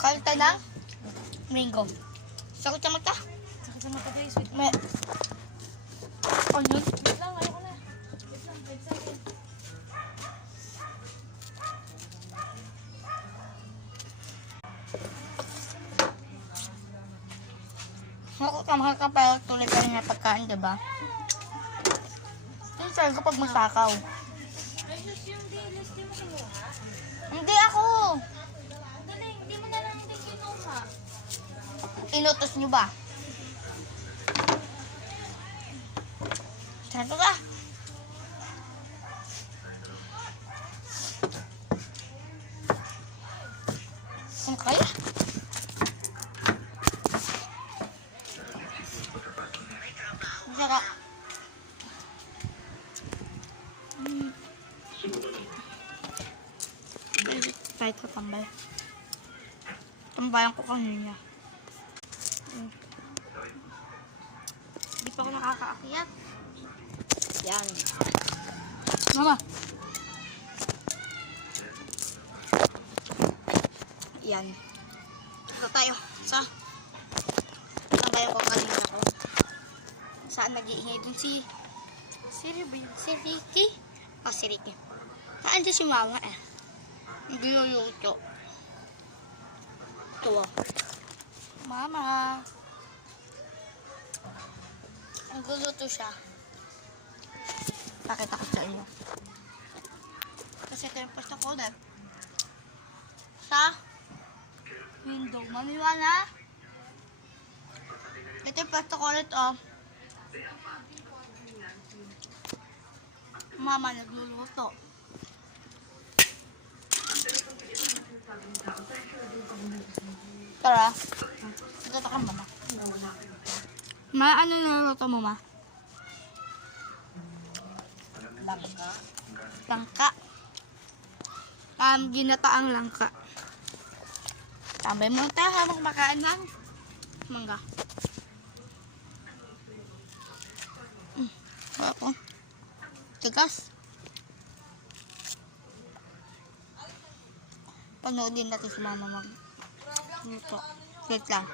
Kain tayo ng mango. Sakot sa mata. Sakit sa mata guys. Wait May... Onion. lang, ayoko na. Wait lang, 5 seconds. Mahal ka pero tuloy pa rin na pagkain, diba? Minsan kapag masakaw. Ayos yung dilis, di mo kinuha? Hindi ako! Galing, di mo na lang din kinuha. Inutos nyo ba? Saan ka? Saan kaya? Sarap. Kahit ko tambay. Tambayan ko kanina. Hindi pa ako nakakaakyat. Yan. Mama. Yan. Ito tayo. Tambayan ko kanina ko. Saan nag-iingay dun si Ricky? Oh, si Ricky. Saan si Mama eh? Nagluluto. Ito oh. Mama. Nagluluto siya. Pakita ko sa inyo. Kasi ito yung pwesto ko na. Sa window. Mamiwala. Ito yung pwesto ko ulit oh. Mama nagluluto. Tara. Ito ka mama. Ano niluluto mo ma? Langka. Langka. Ginataang langka. Tambay mo tayo habang makain ng mangga. Ako. Tigas. Panoodin natin si mama mag luto. Wait lang.